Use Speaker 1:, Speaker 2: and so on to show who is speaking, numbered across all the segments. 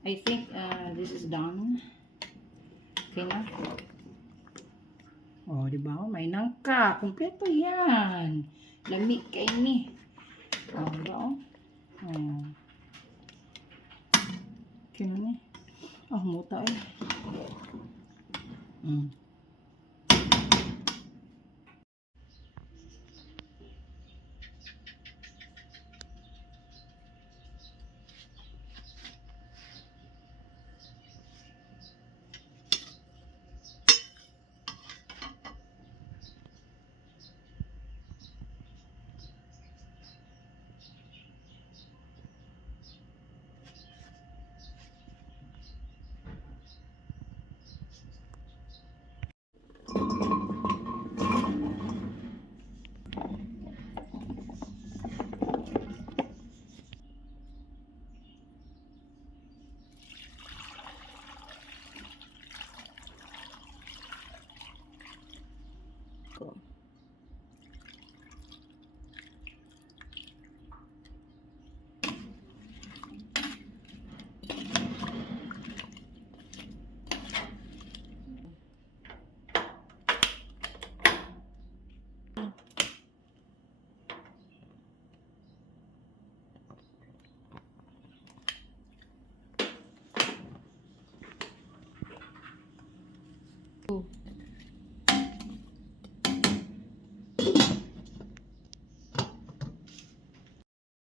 Speaker 1: I think uh, this is done. Okay na. Oh, di ba? May nangka. Kompleto yan. Lami kay ni. Oh, di ba? Oh. Oh. Okay na ni. Oh, muta eh. Mm.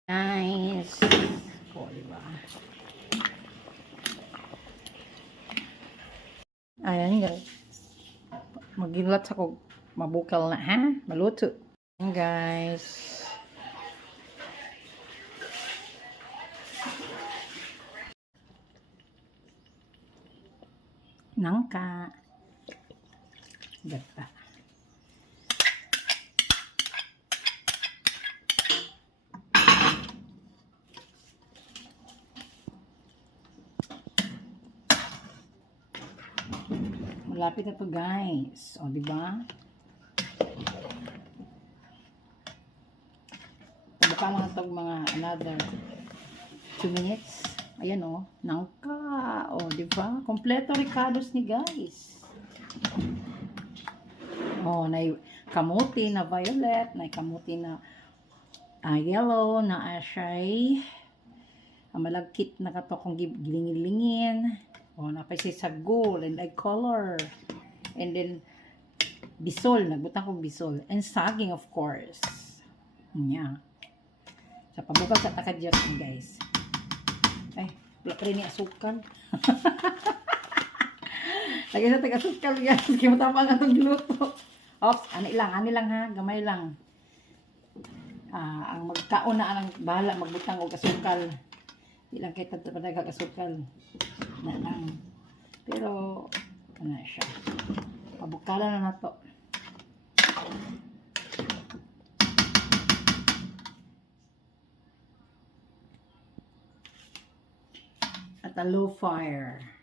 Speaker 1: Nice. O, diba? Ayan guys. Magilat ako. Mabukal na ha. Maluto. Ayan guys. Nangka. Gata. Malapit na to guys. O, di ba? Baka mga tag mga another 2 minutes. Ayan o. Nangka. O, di ba? Kompleto ricados ni guys. O, na kamuti na violet, na kamuti na ah, yellow, na ashay, ang malagkit na katokong gilingin-lingin. O, napay si sa gold and like color. And then, bisol. Nagbutang kong bisol. And saging, of course. Nya. Sa pabukas sa takadyak, guys. Ay, wala pa rin ni asukal. Lagi sa taga-asukal, guys. Kaya matapang atong giluto. Ops, ani lang, ani lang ha. Gamay lang. Ah, ang magkaon na ang bahala magbutang og asukal. Di lang tadto pa asukal na lang. Pero, ano siya. Pabukalan na na to. At a low fire.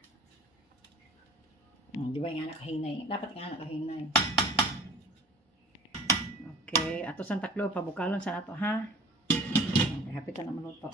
Speaker 1: Hmm, di ba yung anak kahinay? Dapat yung anak kahinay. Okay. Ato sa taklo, pabukalon sa nato, ha? Hapit na naman ito.